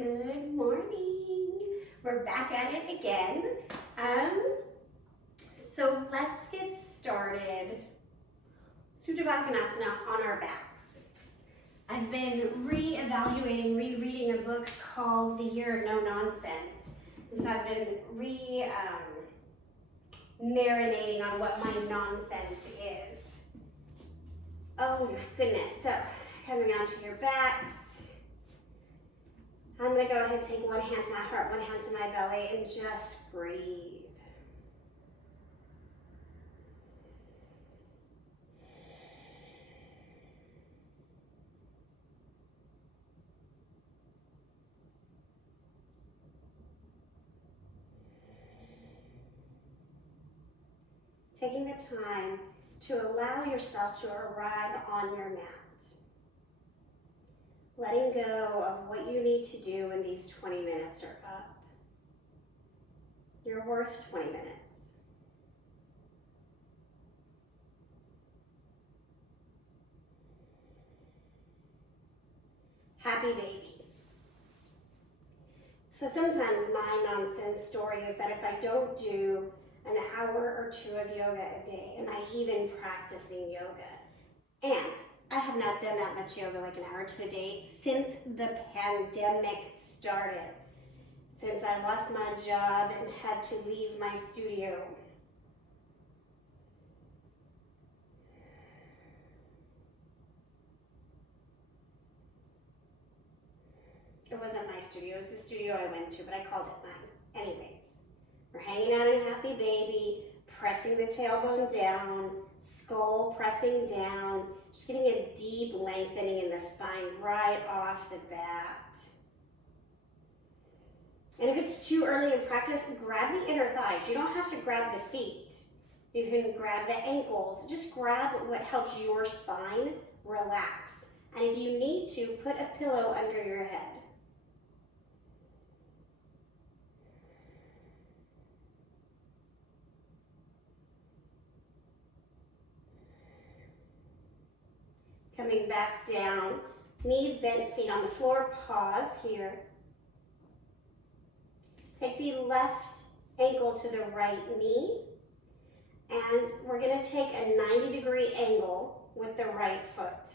Good morning. We're back at it again. So let's get started. Supta Bakonasana on our backs. I've been rereading a book called The Year of No Nonsense. And so I've been marinating on what my nonsense is. Oh my goodness. So coming onto your backs. I'm going to go ahead and take one hand to my heart, one hand to my belly, and just breathe. Taking the time to allow yourself to arrive on your mat. Letting go of what you need to do when these 20 minutes are up. You're worth 20 minutes. Happy baby. So sometimes my nonsense story is that if I don't do an hour or two of yoga a day, am I even practicing yoga? And I have not done that much yoga, like an hour to a day, since the pandemic started. Since I lost my job and had to leave my studio. It wasn't my studio, it was the studio I went to, but I called it mine. Anyways, we're hanging out in Happy Baby, pressing the tailbone down, skull pressing down, just getting a deep lengthening in the spine right off the bat. And if it's too early in practice, grab the inner thighs. You don't have to grab the feet. You can grab the ankles. Just grab what helps your spine relax. And if you need to, put a pillow under your head. Coming back down, knees bent, feet on the floor, pause here. Take the left ankle to the right knee, and we're gonna take a 90-degree angle with the right foot.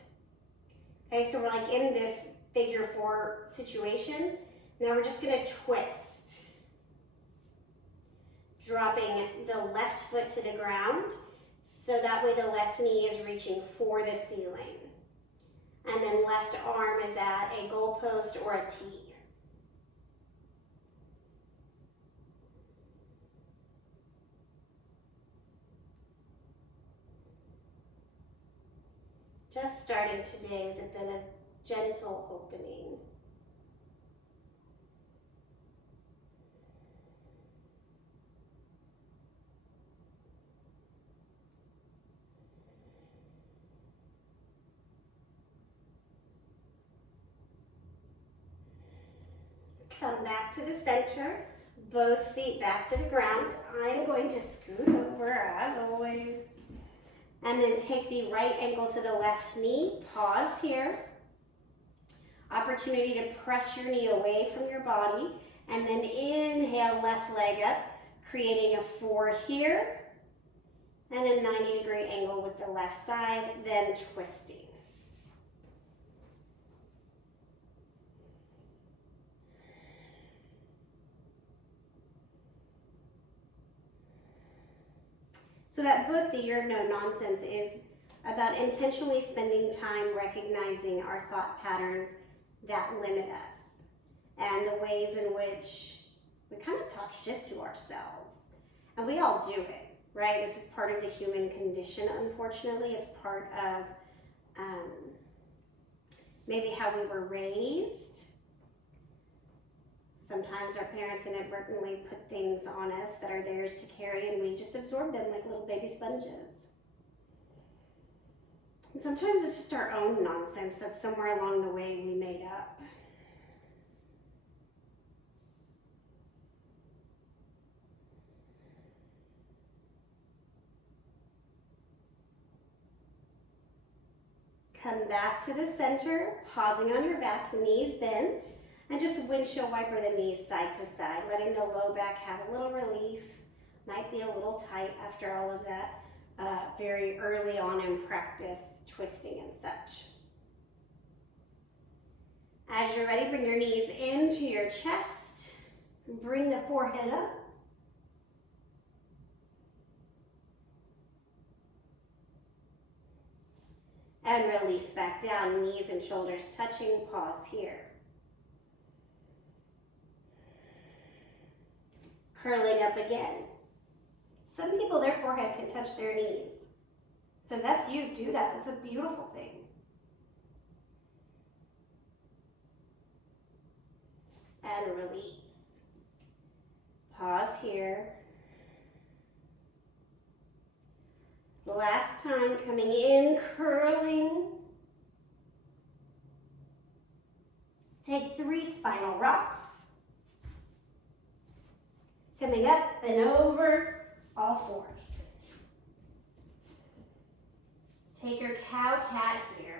Okay, so we're like in this figure 4 situation. Now we're just gonna twist. Dropping the left foot to the ground, so that way the left knee is reaching for the ceiling. And then left arm is at a goalpost or a T. Just starting today with a bit of gentle opening. Come back to the center, both feet back to the ground. I'm going to scoot over as always. And then take the right ankle to the left knee, pause here. Opportunity to press your knee away from your body. And then inhale, left leg up, creating a 4 here. And a 90-degree angle with the left side, then twisting. So that book, The Year of No Nonsense, is about intentionally spending time recognizing our thought patterns that limit us and the ways in which we kind of talk shit to ourselves. And we all do it, right? This is part of the human condition, unfortunately. It's part of maybe how we were raised. Sometimes our parents inadvertently put things on us that are theirs to carry, and we just absorb them like little baby sponges. And sometimes it's just our own nonsense that somewhere along the way we made up. Come back to the center, pausing on your back, knees bent. And just windshield wiper the knees side to side, letting the low back have a little relief. Might be a little tight after all of that very early on in practice, twisting and such. As you're ready, bring your knees into your chest. Bring the forehead up. And release back down, knees and shoulders touching, pause here. Curling up again. Some people, their forehead can touch their knees. So if that's you, do that. That's a beautiful thing. And release. Pause here. Last time, coming in, curling. Take 3 spinal rocks. Coming up and over, all fours. Take your cow-cat here.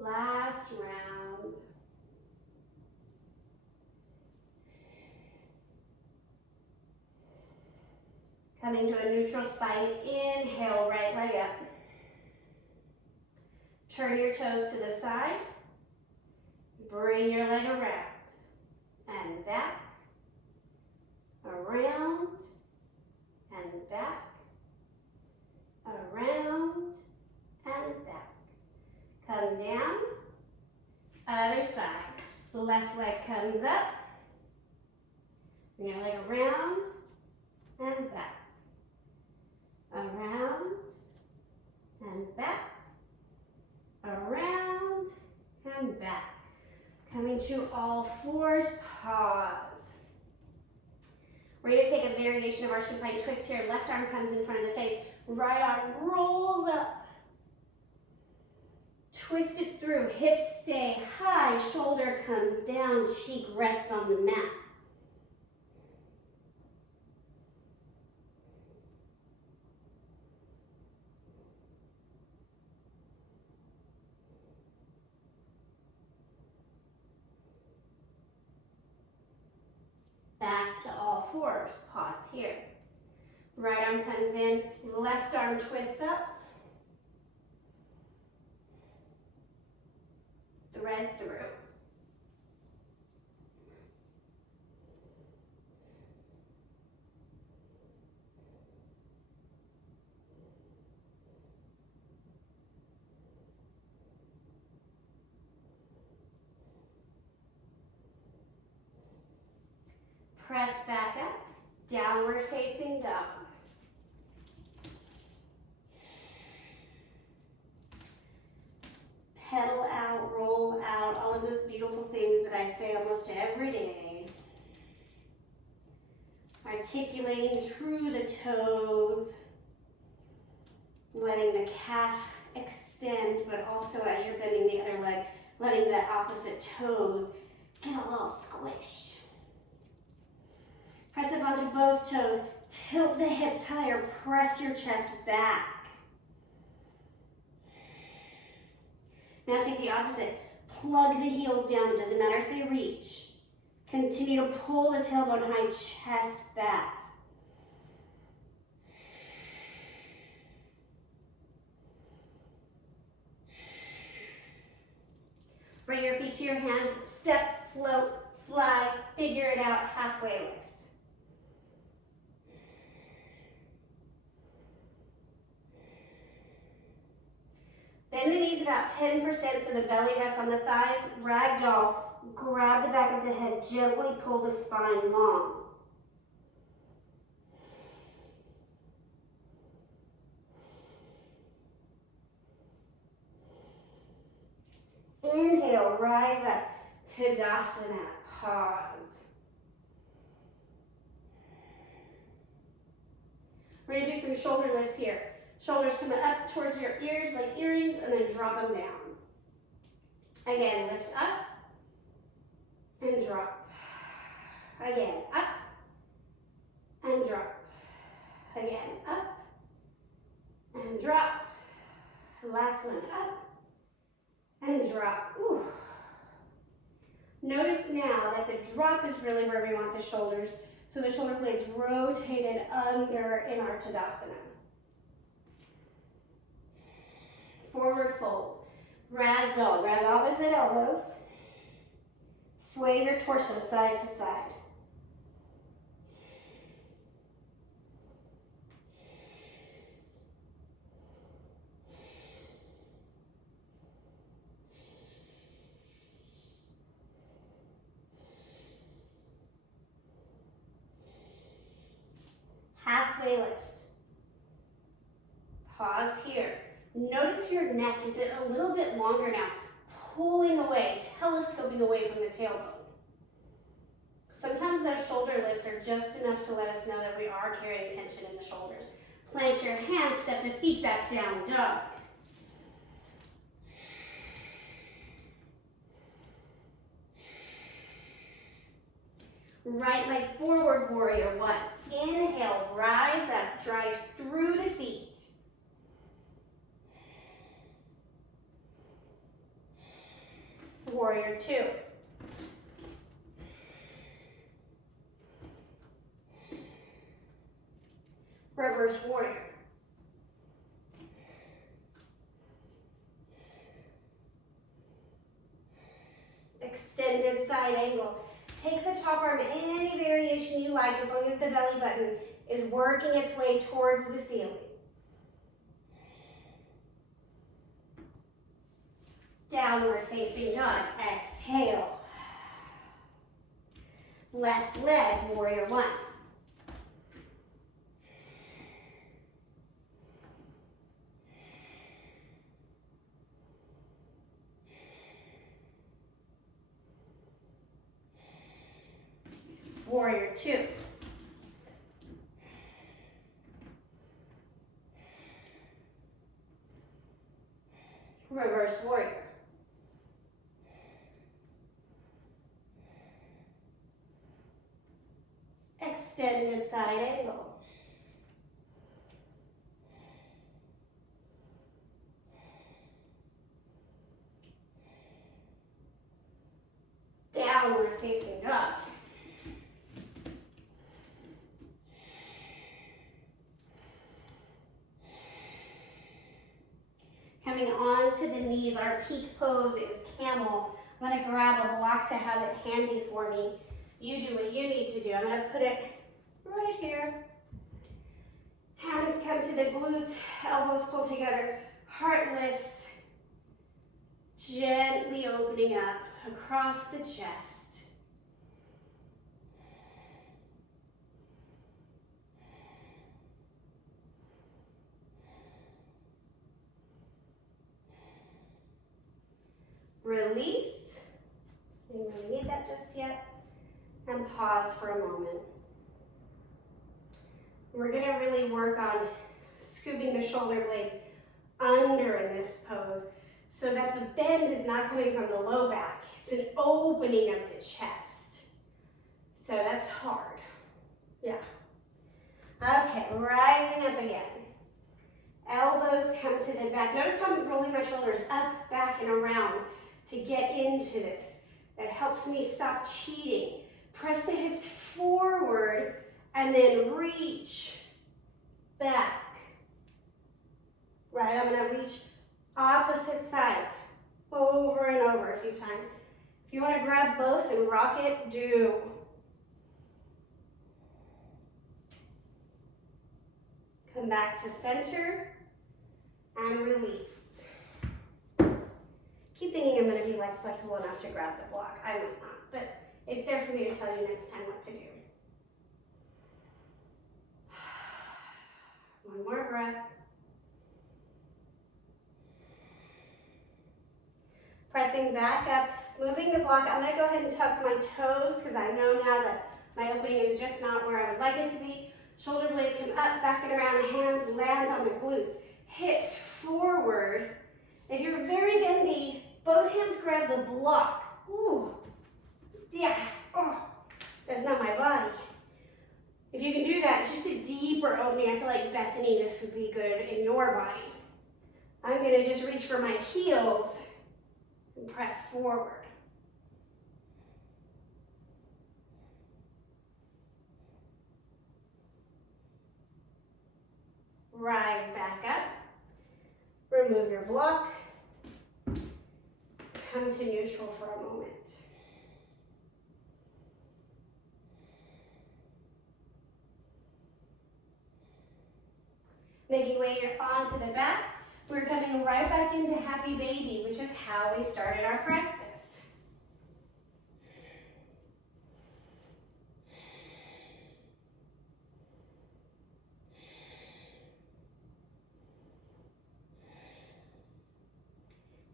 Last round. Coming to a neutral spine, inhale, right leg up. Turn your toes to the side. Bring your leg around and back, around and back, around and back. Come down, other side. Left leg comes up. Bring your leg around and back. Around and back. Around and back. Coming to all fours, pause. We're going to take a variation of our supine twist here. Left arm comes in front of the face. Right arm rolls up. Twist it through, hips stay high, shoulder comes down, cheek rests on the mat. Back to all fours, pause here. Right arm comes in, left arm twists up. Thread through. Press back up, downward facing dog. Pedal out, roll out, all of those beautiful things that I say almost every day. Articulating through the toes, letting the calf extend, but also as you're bending the other leg, letting the opposite toes get a little squish. Press up onto both toes, tilt the hips higher, press your chest back. Now take the opposite. Plug the heels down. It doesn't matter if they reach. Continue to pull the tailbone high, chest back. Bring your feet to your hands. Step, float, fly. Figure it out. Halfway lift. Bend the knees about 10% so the belly rests on the thighs. Ragdoll. Grab the back of the head. Gently pull the spine long. Inhale, rise up. Tadasana. Pause. We're going to do some shoulder lifts here. Shoulders coming up towards your ears like earrings and then drop them down. Again, lift up and drop. Again, up and drop. Again, up and drop. Last one, up and drop. Ooh. Notice now that the drop is really where we want the shoulders, so the shoulder blades rotated under in our Tadasana. Forward fold. Ragdoll. Grab opposite elbows. Sway your torso side to side. Halfway lift. Pause here. Notice your neck, is it a little bit longer now? Pulling away, telescoping away from the tailbone. Sometimes those shoulder lifts are just enough to let us know that we are carrying tension in the shoulders. Plant your hands, step the feet back down, dog. Right leg forward, warrior one. Inhale, rise up, drive through the feet. Warrior two. Reverse warrior. Extended side angle. Take the top arm any variation you like as long as the belly button is working its way towards the ceiling. Downward facing dog. Exhale. Left leg, warrior one. Warrior two. Reverse warrior. Extended side angle. Downward facing dog. Coming onto the knees, our peak pose is camel. I'm gonna grab a block to have it handy for me. You do what you need to do. I'm gonna put it right here. Hands come to the glutes, elbows pull together, heart lifts, gently opening up across the chest. Release. You don't really need that just yet. And pause for a moment. We're going to really work on scooping the shoulder blades under in this pose so that the bend is not coming from the low back. It's an opening of the chest. So that's hard. Yeah. Okay, rising up again. Elbows come to the back. Notice how I'm rolling my shoulders up, back, and around to get into this. That helps me stop cheating. Press the hips forward and then reach back. Right, I'm gonna reach opposite sides over and over a few times. If you wanna grab both and rock it, do. Come back to center and release. Keep thinking I'm going to be like flexible enough to grab the block. I might not, but it's there for me to tell you next time what to do. One more breath. Pressing back up, moving the block. I'm going to go ahead and tuck my toes because I know now that my opening is just not where I would like it to be. Shoulder blades come up, back and around, hands land on the glutes. Hips forward. If you're very bendy, both hands grab the block. Ooh, yeah, oh, the That's not my body. If you can do that, it's just a deeper opening. I feel like, Bethany, this would be good in your body. I'm gonna just reach for my heels and press forward. Rise back up. Remove your block. Come to neutral for a moment. Making way onto the back, we're coming right back into happy baby, which is how we started our practice.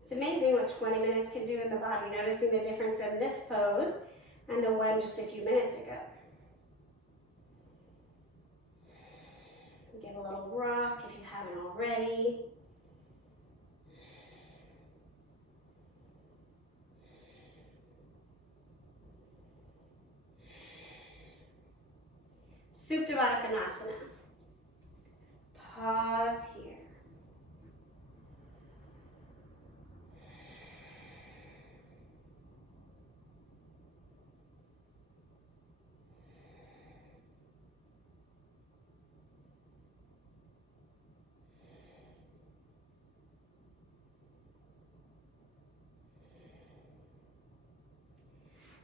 It's amazing what 20 minutes can do in the body, noticing the difference in this pose and the one just a few minutes ago. Give a little rock if you haven't already. Supta Baddha Konasana. Pause here.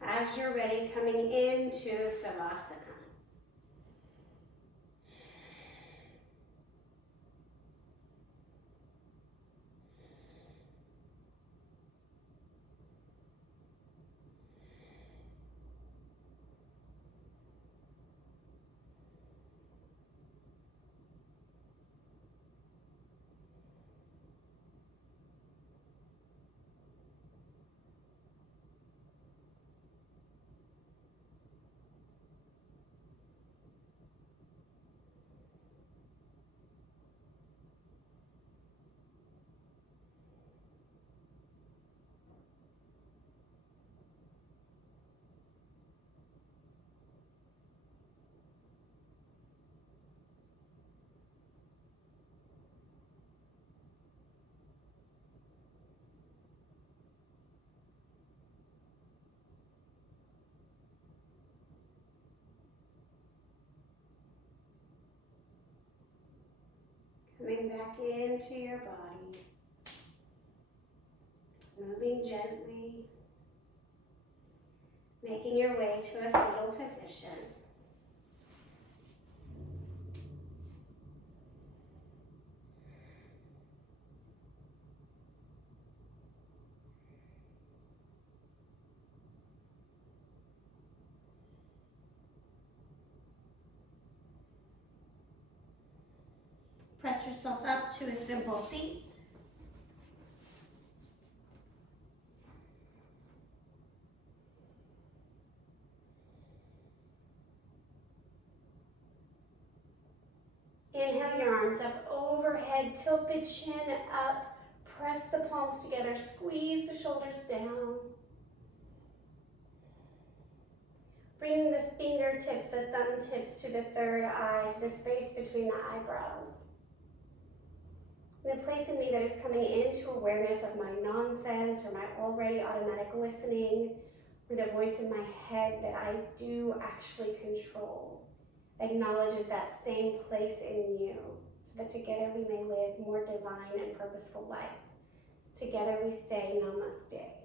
As you're ready, coming into Savasana. Coming back into your body. Moving gently. Making your way to a fetal position. Press yourself up to a simple seat. Inhale your arms up overhead, tilt the chin up, press the palms together, squeeze the shoulders down. Bring the fingertips, the thumb tips to the third eye, to the space between the eyebrows. The place in me that is coming into awareness of my nonsense or my already automatic listening, or the voice in my head that I do actually control, acknowledges that same place in you, so that together we may live more divine and purposeful lives. Together we say namaste.